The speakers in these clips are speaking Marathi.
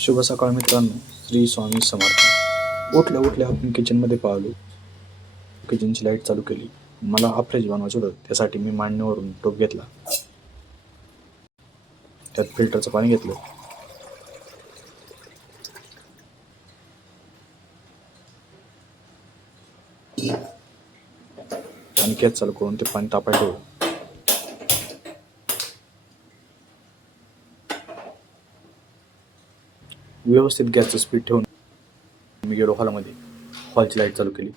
शुभ सकाळ मित्रांनो. श्री स्वामी समर्थ. उठल्या उठल्या आपण किचनमध्ये पाहिलो. किचनची लाईट चालू केली. मला अफ्रेश बनवायचं होतं, त्यासाठी मी मांडणीवरून टोप घेतला. त्यात फिल्टरचं पाणी घेतलं. आणि गॅस चालू करून ते पाणी तापायला ठेवलं. व्यवस्थित गॅसचं स्पीड ठेवून मी गेलो हॉलमध्ये. हॉलची लाईट चालू केली.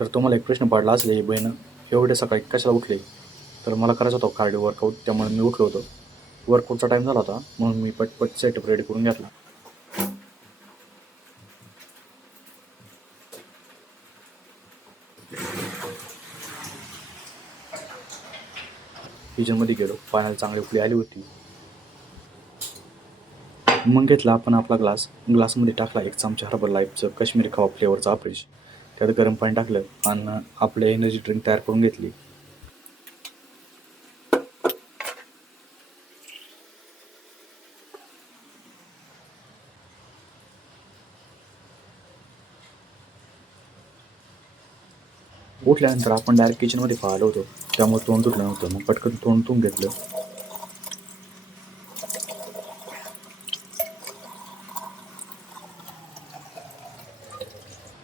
तर तुम्हाला एक प्रश्न पडला असेल, हे बहिण एवढे सकाळी कशाला उठले? तर मला करायचा होता कार्डिओ वर्कआउट, त्यामुळे मी उठलो होतो. वर्कआउटचा टाईम झाला होता, म्हणून मी पटपट सेटअप रेडी करून घेतला. किचनमध्ये गेलो. पाण्याला चांगली उकळी आली होती. मग घेतला आपण आपला ग्लासमध्ये टाकला 1 चमचा हर्बल लाईफचं काश्मीरी खवा फ्लेवरचा अफ्रेश. त्यात गरम पाणी टाकलं आणि आपलं एनर्जी ड्रिंक तयार करून घेतली. उठल्यानंतर आपण डायरेक्ट किचनमध्ये पाहिलं होतो, त्यामुळे तोंड धुतलं नव्हतं. मग पटकन तोंड धुवून घेतलं.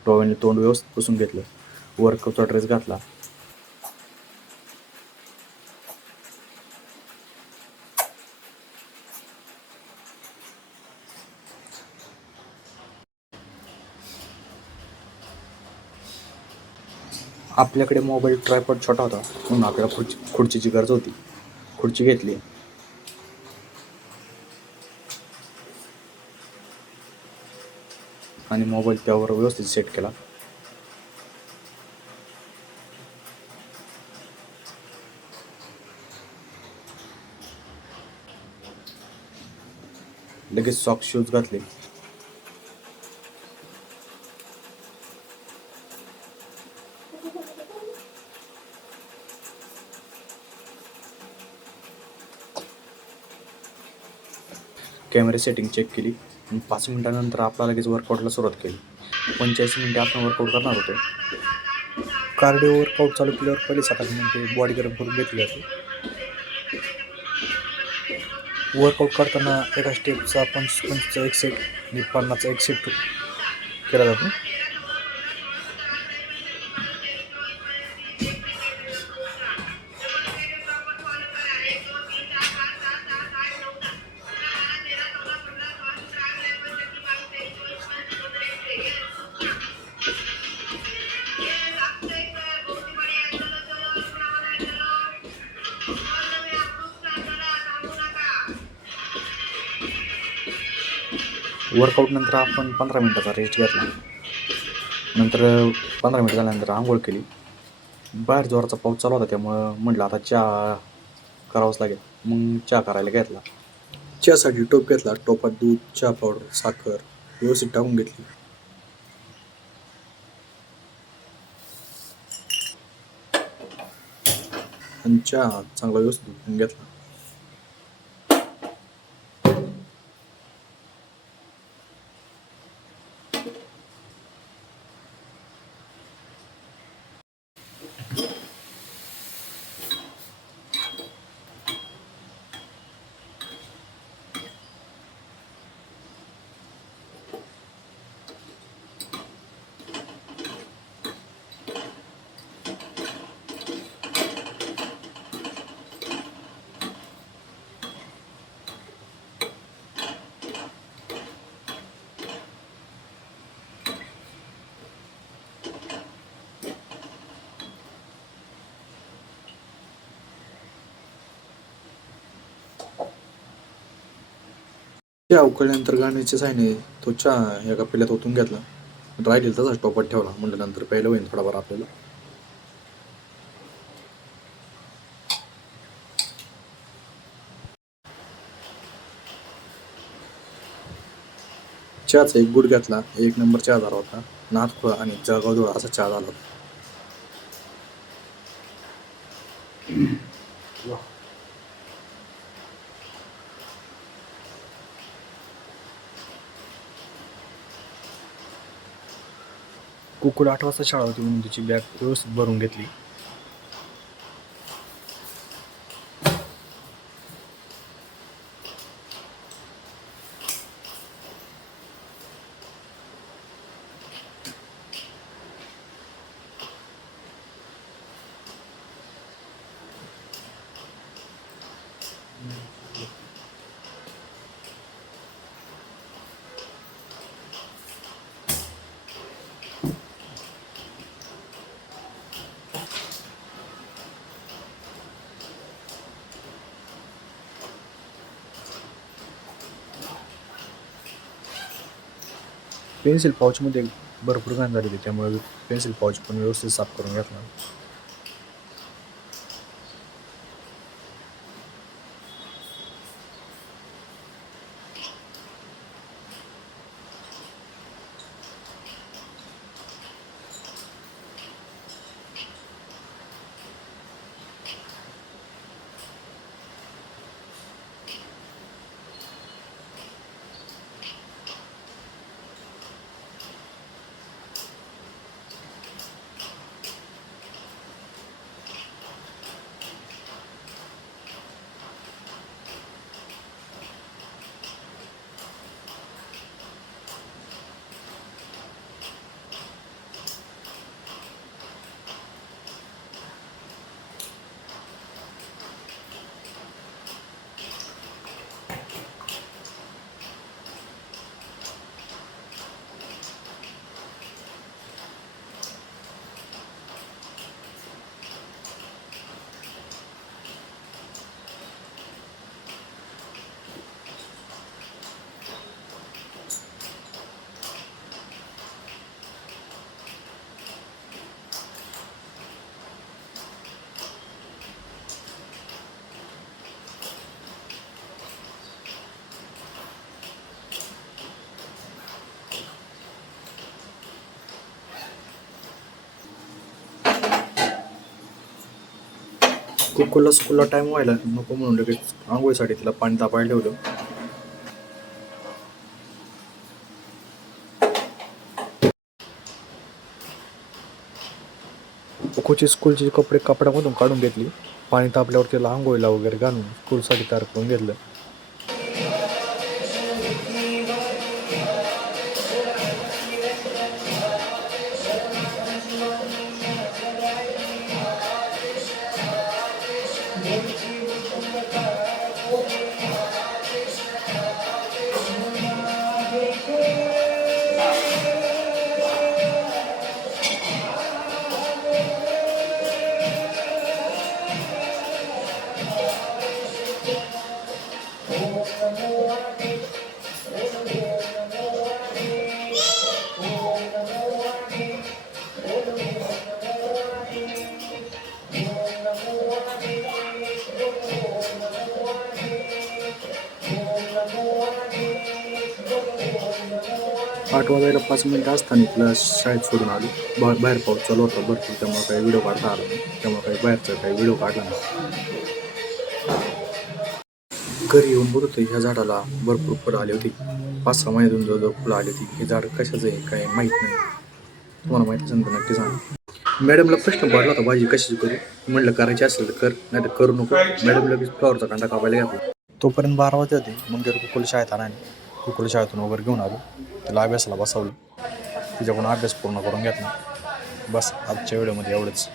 टॉवेलने तोंड व्यवस्थित पुसून घेतलं. वर्कआउटचा ड्रेस घातला. आपल्याकडे मोबाईल ट्रायपॉड छोटा होता, म्हणून आपल्याला खुर्चीची गरज होती. खुर्ची घेतली. आणि मोबाईल त्यावर व्यवस्थित सेट केला. लगेच सॉक्स शूज घातले. कॅमेरा सेटिंग चेक केली आणि 5 मिनिटानंतर आपला लगेच वर्कआउटला सुरुवात केली. 45 मिनिटे आपण वर्कआउट करणार होतो. कार्डिओ वर्कआउट चालू केल्यावर पहिले 7-8 मिनिटे बॉडी गरम करून घेतली जाते. वर्कआउट करताना एका स्टेपचा 25चा 1 सेट आणि 50चा 1 सेट केला जातो. वर्कआउट नंतर आपण 15 मिनिटाचा रेस्ट घेतला. नंतर 15 मिनिट झाल्यानंतर आंघोळ केली. बाहेर जोराचा पाऊस चालू होता, त्यामुळं म्हटलं आता चहा करावाच लागेल. मग चहा करायला घेतला. चहासाठी टोप घेतला. टोपात दूध, चहा पावडर, साखर व्यवस्थित टाकून घेतली. आणि चहा चांगला व्यवस्थित उकळून घेतला. चहा उकळल्यानंतर गाण्याच्या साईने तो चहा एका पिल्यात ओतून घेतला. राहिलेला तसाच टोपात ठेवला. म्हणलं नंतर प्यायला होईल थोडाफार आपल्याला. चहाचा एक गुड घेतला. 1 नंबर चहा झाला होता. नाथखोळा आणि जळगावजवळ असा चहा झाला होता. कुकूला 8 वाजता शाळा होती म्हणून तिची बॅग व्यवस्थित भरून घेतली. पेन्सिल पाऊचमध्ये भरपूर घाण झालेली, त्यामुळे पेन्सिल पाऊच पण व्यवस्थित साफ करून घेतला. कुकूला स्कूलला टाईम व्हायला नको म्हणून लगेच आंघोळीसाठी तिला पाणी तापायला ठेवलं. कुकूची स्कूलचे कपडे कपड्यामधून काढून घेतली. पाणी तापल्यावर तिला आंघोळीला वगैरे घालून स्कूलसाठी तयार करून घेतलं. आठ वाजायला 5 मिनिटं असताना तिला शाळेत सोडून आलो. बाहेर पाऊस चालू होता भरपूर, त्यामुळे काही व्हिडिओ काढता आला नाही. त्यामुळे काही व्हिडिओ काढला नाही. घरी येऊन बघतो ह्या झाडाला भरपूर फुलं आली होती. 5-6 महिन्यातून जवळजवळ फुलं आली होती. हे झाड कशाचं आहे काय माहीत नाही. तुम्हाला माहिती असेल तर नक्की सांगा. मॅडमला प्रश्न पडला होता भाजी कशाची करू. म्हटलं करायची असेल तर कर, नाही तर करू नको. मॅडम लगेच फ्लॉवरचा कांदा कापायला घातला. तोपर्यंत 12 वाजले होते. मग जर कुकूला शाळेत आला नाही. कुकूला शाळेतून वगैरे घेऊन आलो. तिला अभ्यासाला बसवलं. तिच्याकडून अभ्यास पूर्ण करून घेतला. बस आजच्या व्हिडिओमध्ये एवढंच.